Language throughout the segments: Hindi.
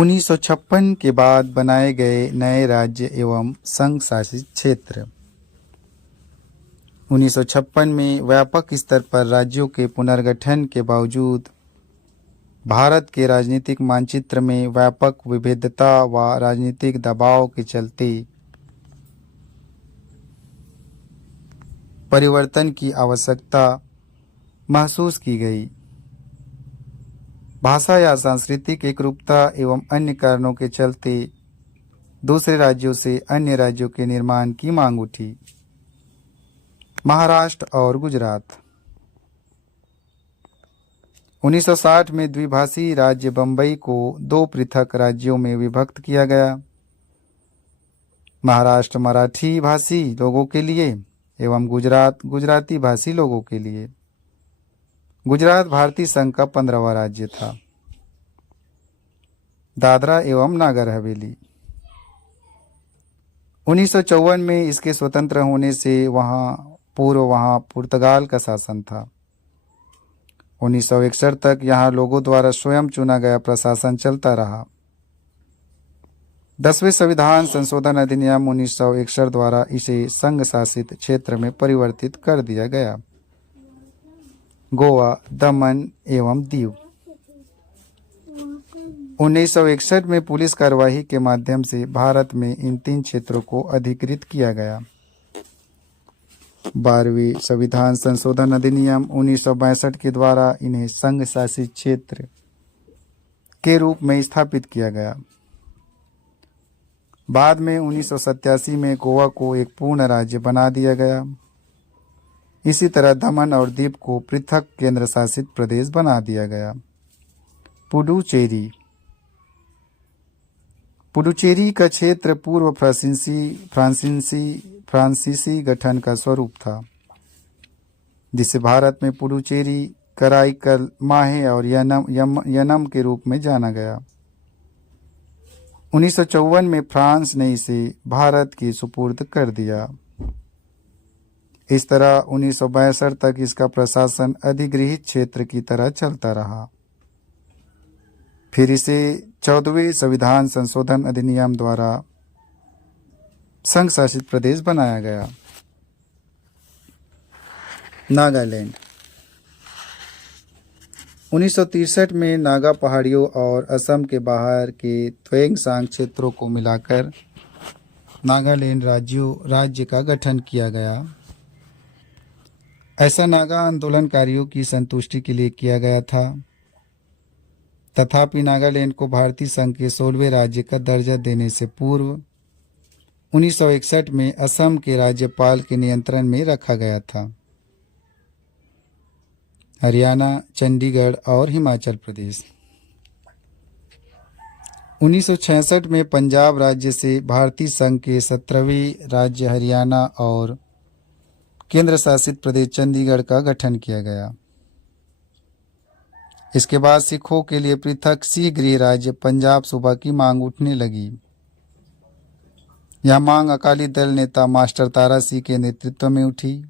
1956 के बाद बनाए गए नए राज्य एवं संघ शासित क्षेत्र। 1956 में व्यापक स्तर पर राज्यों के पुनर्गठन के बावजूद भारत के राजनीतिक मानचित्र में व्यापक विविधता व राजनीतिक दबाव के चलते परिवर्तन की आवश्यकता महसूस की गई। भाषा या सांस्कृतिक एकरूपता एवं अन्य कारणों के चलते दूसरे राज्यों से अन्य राज्यों के निर्माण की मांग उठी। महाराष्ट्र और गुजरात। 1960 में द्विभाषी राज्य बम्बई को दो पृथक राज्यों में विभक्त किया गया। महाराष्ट्र मराठी भाषी लोगों के लिए एवं गुजरात गुजराती भाषी लोगों के लिए। गुजरात भारतीय संघ का 15वां राज्य था। दादरा एवं नागर हवेली। 1954 में इसके स्वतंत्र होने से वहाँ पुर्तगाल का शासन था। 1961 तक यहाँ लोगों द्वारा स्वयं चुना गया प्रशासन चलता रहा। 10वें संविधान संशोधन अधिनियम 1961 द्वारा इसे संघ शासित क्षेत्र में परिवर्तित कर दिया गया। गोवा, दमन एवं दीव। 1961 में पुलिस कार्यवाही के माध्यम से भारत में इन 3 क्षेत्रों को अधिकृत किया गया। 12वें संविधान संशोधन अधिनियम 1962 के द्वारा इन्हें संघ शासित क्षेत्र के रूप में स्थापित किया गया। बाद में 1987 में गोवा को एक पूर्ण राज्य बना दिया गया। इसी तरह दमन और दीव को पृथक केंद्र शासित प्रदेश बना दिया गया। पुडुचेरी का क्षेत्र पूर्व फ्रांसीसी गठन का स्वरूप था, जिसे भारत में पुडुचेरी, कराईकल, माहे और यनम के रूप में जाना गया। 1954 में फ्रांस ने इसे भारत की सुपुर्द कर दिया। इस तरह 1962 तक इसका प्रशासन अधिगृहित क्षेत्र की तरह चलता रहा। फिर इसे 14वें संविधान संशोधन अधिनियम द्वारा संघ शासित प्रदेश बनाया गया। नागालैंड। 1963 में नागा पहाड़ियों और असम के बाहर के त्वेंगसांग क्षेत्रों को मिलाकर नागालैंड राज्य का गठन किया गया। ऐसा नागा आंदोलनकारियों की संतुष्टि के लिए किया गया था। तथापि नागालैंड को भारतीय संघ के 16वें राज्य का दर्जा देने से पूर्व 1961 में असम के राज्यपाल के नियंत्रण में रखा गया था। हरियाणा, चंडीगढ़ और हिमाचल प्रदेश। 1966 में पंजाब राज्य से भारतीय संघ के 17वें राज्य हरियाणा और केंद्र शासित प्रदेश चंडीगढ़ का गठन किया गया। इसके बाद सिखों के लिए पृथक सिख गृह राज्य पंजाब सूबा की मांग उठने लगी। यह मांग अकाली दल नेता मास्टर तारा सिंह के नेतृत्व में उठी।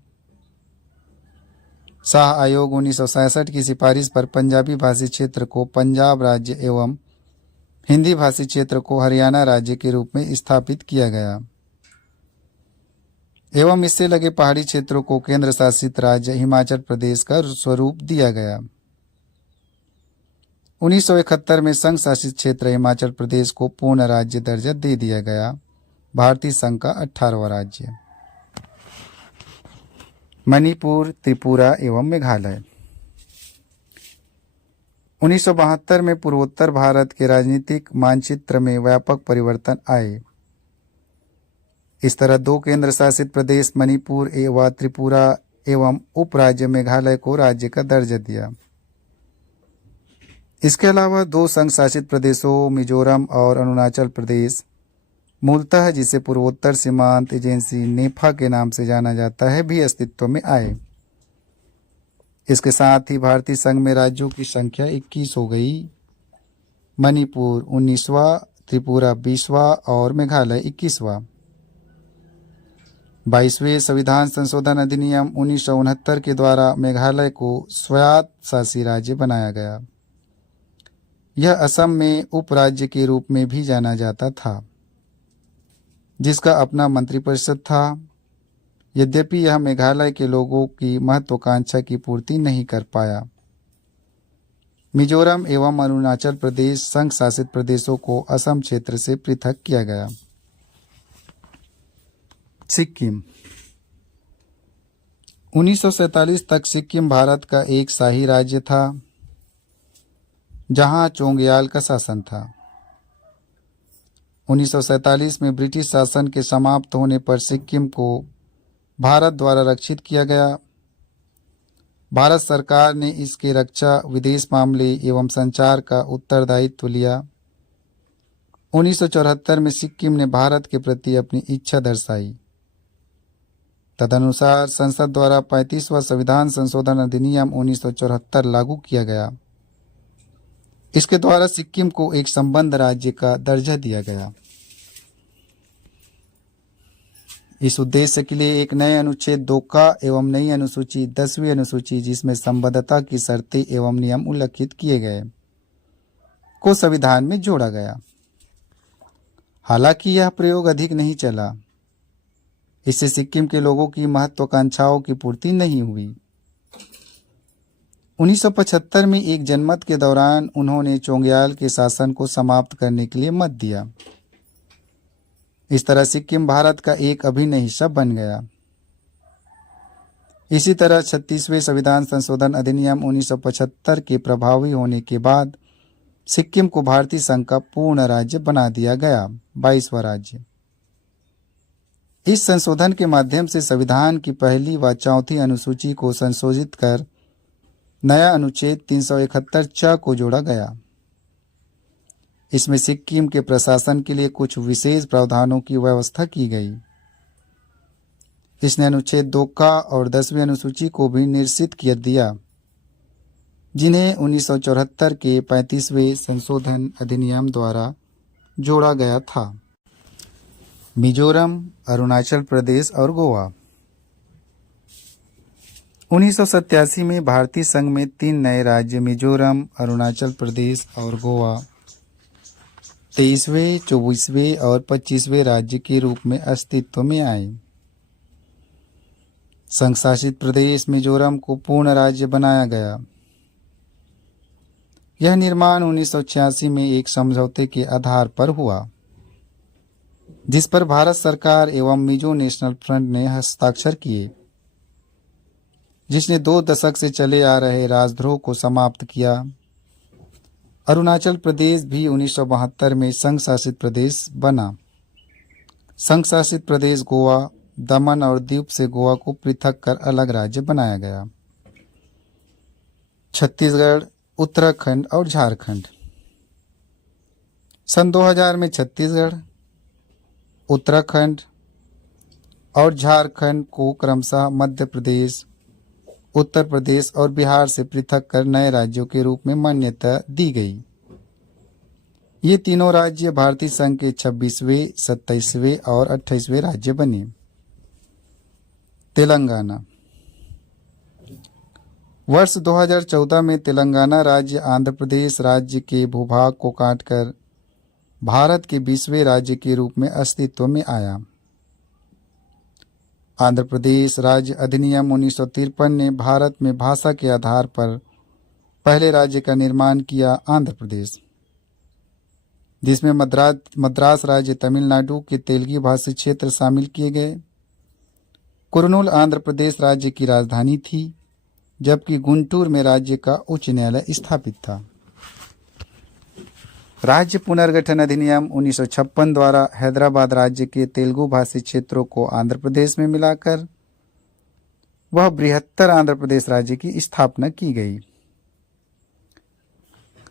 शाह आयोग 1967 की सिफारिश पर पंजाबी भाषी क्षेत्र को पंजाब राज्य एवं हिंदी भाषी क्षेत्र को हरियाणा राज्य के रूप में स्थापित किया गया एवं इससे लगे पहाड़ी क्षेत्रों को केंद्र शासित राज्य हिमाचल प्रदेश का स्वरूप दिया गया। 1971 में संघ शासित क्षेत्र हिमाचल प्रदेश को पूर्ण राज्य दर्जा दे दिया गया, भारतीय संघ का 18वां राज्य। मणिपुर, त्रिपुरा एवं मेघालय। 1972 में पूर्वोत्तर भारत के राजनीतिक मानचित्र में व्यापक परिवर्तन आए। इस तरह 2 केंद्र शासित प्रदेश मणिपुर एवं त्रिपुरा एवं उपराज्य मेघालय को राज्य का दर्जा दिया। इसके अलावा 2 संघ शासित प्रदेशों मिजोरम और अरुणाचल प्रदेश, मूलतः जिसे पूर्वोत्तर सीमांत एजेंसी नेफा के नाम से जाना जाता है, भी अस्तित्व में आए। इसके साथ ही भारतीय संघ में राज्यों की संख्या 21 हो गई। मणिपुर 19वां, त्रिपुरा 20वां और मेघालय 21वां। 22वें संविधान संशोधन अधिनियम 1969 के द्वारा मेघालय को स्वायत्त शासी राज्य बनाया गया। यह असम में उपराज्य के रूप में भी जाना जाता था, जिसका अपना मंत्रिपरिषद था। यद्यपि यह मेघालय के लोगों की महत्वाकांक्षा की पूर्ति नहीं कर पाया। मिजोरम एवं अरुणाचल प्रदेश संघ शासित प्रदेशों को असम क्षेत्र से पृथक किया गया। सिक्किम 1947 तक सिक्किम भारत का एक शाही राज्य था, जहां चोंगयाल का शासन था। 1947 में ब्रिटिश शासन के समाप्त होने पर सिक्किम को भारत द्वारा रक्षित किया गया। भारत सरकार ने इसके रक्षा, विदेश मामले एवं संचार का उत्तरदायित्व लिया। 1974 में सिक्किम ने भारत के प्रति अपनी इच्छा दर्शाई। तदनुसार संसद द्वारा 35वां संविधान संशोधन अधिनियम 1974 लागू किया गया। इसके द्वारा सिक्किम को एक संबद्ध राज्य का दर्जा दिया गया। इस उद्देश्य के लिए एक नए अनुच्छेद 2 का एवं नई अनुसूची 10वीं अनुसूची, जिसमें संबद्धता की शर्तें एवं नियम उल्लिखित किए गए, को संविधान में जोड़ा गया। हालांकि यह प्रयोग अधिक नहीं चला। इससे सिक्किम के लोगों की महत्वाकांक्षाओं की पूर्ति नहीं हुई। 1975 में एक जनमत के दौरान उन्होंने चोंगयाल के शासन को समाप्त करने के लिए मत दिया। इस तरह सिक्किम भारत का एक अभिन्न हिस्सा बन गया। इसी तरह 36वें संविधान संशोधन अधिनियम 1975 के प्रभावी होने के बाद सिक्किम को भारतीय संघ का पूर्ण राज्य बना दिया गया, 22वां राज्य। इस संशोधन के माध्यम से संविधान की पहली व चौथी अनुसूची को संशोधित कर नया अनुच्छेद 371 को जोड़ा गया। इसमें सिक्किम के प्रशासन के लिए कुछ विशेष प्रावधानों की व्यवस्था की गई। इसने अनुच्छेद 2 का और 10वीं अनुसूची को भी निरसित कर दिया, जिन्हें 1974 के 35वें संशोधन अधिनियम द्वारा जोड़ा गया था। मिजोरम, अरुणाचल प्रदेश और गोवा 1987 में भारतीय संघ में 3 नए राज्य मिजोरम, अरुणाचल प्रदेश और गोवा 23वें, 24वें और 25वें राज्य के रूप में अस्तित्व में आए। संघ शासित प्रदेश मिजोरम को पूर्ण राज्य बनाया गया। यह निर्माण 1986 में एक समझौते के आधार पर हुआ, जिस पर भारत सरकार एवं मिजो नेशनल फ्रंट ने हस्ताक्षर किए, जिसने 2 दशक से चले आ रहे राजद्रोह को समाप्त किया। अरुणाचल प्रदेश भी 1972 में संघ शासित प्रदेश बना। संघ शासित प्रदेश गोवा, दमन और दीव से गोवा को पृथक कर अलग राज्य बनाया गया। छत्तीसगढ़, उत्तराखंड और झारखंड सन 2000 में छत्तीसगढ़, उत्तराखंड और झारखंड को क्रमशः मध्य प्रदेश, उत्तर प्रदेश और बिहार से पृथक कर नए राज्यों के रूप में मान्यता दी गई। ये तीनों राज्य भारतीय संघ के 26वें, 27वें और 28वें राज्य बने। तेलंगाना वर्ष 2014 में तेलंगाना राज्य आंध्र प्रदेश राज्य के भूभाग को काटकर भारत के 20वें राज्य के रूप में अस्तित्व में आया। आंध्र प्रदेश राज्य अधिनियम 1953 ने भारत में भाषा के आधार पर पहले राज्य का निर्माण किया, आंध्र प्रदेश, जिसमें मद्रास राज्य तमिलनाडु के तेलुगु भाषी क्षेत्र शामिल किए गए। कुरनूल आंध्र प्रदेश राज्य की राजधानी थी, जबकि गुंटूर में राज्य का उच्च न्यायालय स्थापित था। राज्य पुनर्गठन अधिनियम 1956 द्वारा हैदराबाद राज्य के तेलुगु भाषी क्षेत्रों को आंध्र प्रदेश में मिलाकर वह बृहत्तर आंध्र प्रदेश राज्य की स्थापना की गई।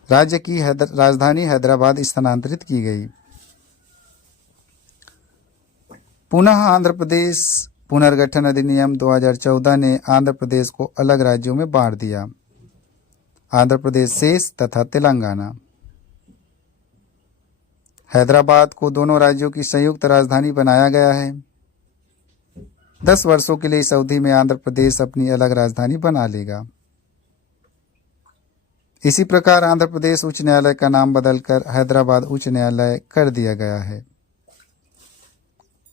राज्य की राजधानी हैदराबाद स्थानांतरित की गई। पुनः आंध्र प्रदेश पुनर्गठन अधिनियम 2014 ने आंध्र प्रदेश को अलग राज्यों में बांट दिया, आंध्र प्रदेश शेष तथा तेलंगाना। हैदराबाद को दोनों राज्यों की संयुक्त राजधानी बनाया गया है। 10 वर्षों के लिए इस अवधि में आंध्र प्रदेश अपनी अलग राजधानी बना लेगा। इसी प्रकार आंध्र प्रदेश उच्च न्यायालय का नाम बदलकर हैदराबाद उच्च न्यायालय कर दिया गया है।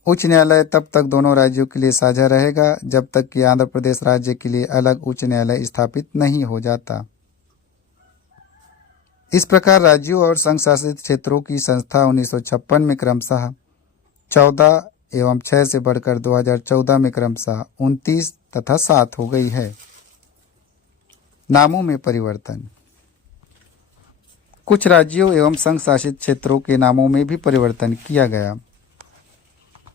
उच्च न्यायालय तब तक दोनों राज्यों के लिए साझा रहेगा जब तक कि आंध्र प्रदेश राज्य के लिए अलग उच्च न्यायालय स्थापित नहीं हो जाता। इस प्रकार राज्यों और संघ शासित क्षेत्रों की संस्था 1956 में क्रमशः 14 एवं 6 से बढ़कर 2014 में क्रमशः 29 तथा 7 हो गई है। नामों में परिवर्तन। कुछ राज्यों एवं संघ शासित क्षेत्रों के नामों में भी परिवर्तन किया गया।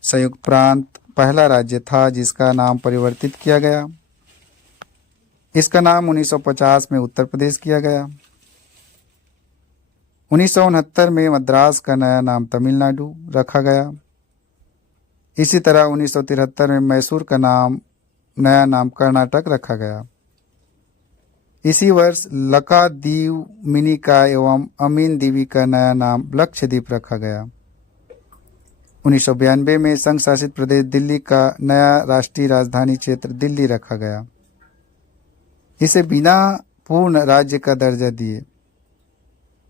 संयुक्त प्रांत पहला राज्य था जिसका नाम परिवर्तित किया गया। इसका नाम 1950 में उत्तर प्रदेश किया गया। 1969 में मद्रास का नया नाम तमिलनाडु रखा गया। इसी तरह 1973 में मैसूर का नया नाम कर्नाटक रखा गया। इसी वर्ष लक्षद्वीप मिनिकॉय एवं अमीन दीवी का नया नाम लक्षद्वीप रखा गया। 1992 में संघ शासित प्रदेश दिल्ली का नया राष्ट्रीय राजधानी क्षेत्र दिल्ली रखा गया। इसे बिना पूर्ण राज्य का दर्जा दिए।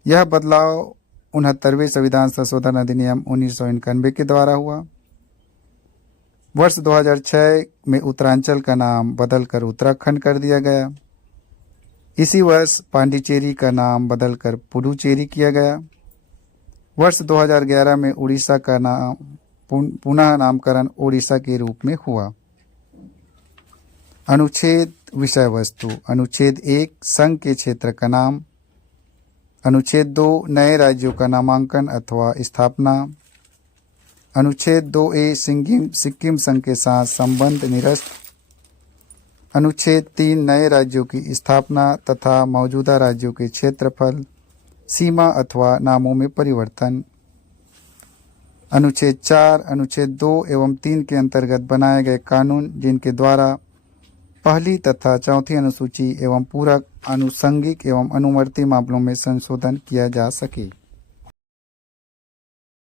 यह बदलाव 69वें संविधान संशोधन अधिनियम 1991 के द्वारा हुआ। वर्ष 2006 में उत्तरांचल का नाम बदलकर उत्तराखंड कर दिया गया। इसी वर्ष पांडिचेरी का नाम बदलकर पुडुचेरी किया गया। वर्ष 2011 में उड़ीसा का नाम पुनः नामकरण ओडिशा के रूप में हुआ। अनुच्छेद विषय वस्तु। अनुच्छेद 1 संघ के क्षेत्र का नाम। अनुच्छेद 2 नए राज्यों का नामांकन अथवा स्थापना। अनुच्छेद 2A सिक्किम संघ के साथ संबंध निरस्त। अनुच्छेद 3 नए राज्यों की स्थापना तथा मौजूदा राज्यों के क्षेत्रफल, सीमा अथवा नामों में परिवर्तन। अनुच्छेद 4 अनुच्छेद 2 एवं 3 के अंतर्गत बनाए गए कानून जिनके द्वारा पहली तथा चौथी अनुसूची एवं पूरक आनुषंगिक एवं अनुवर्ती मामलों में संशोधन किया जा सके।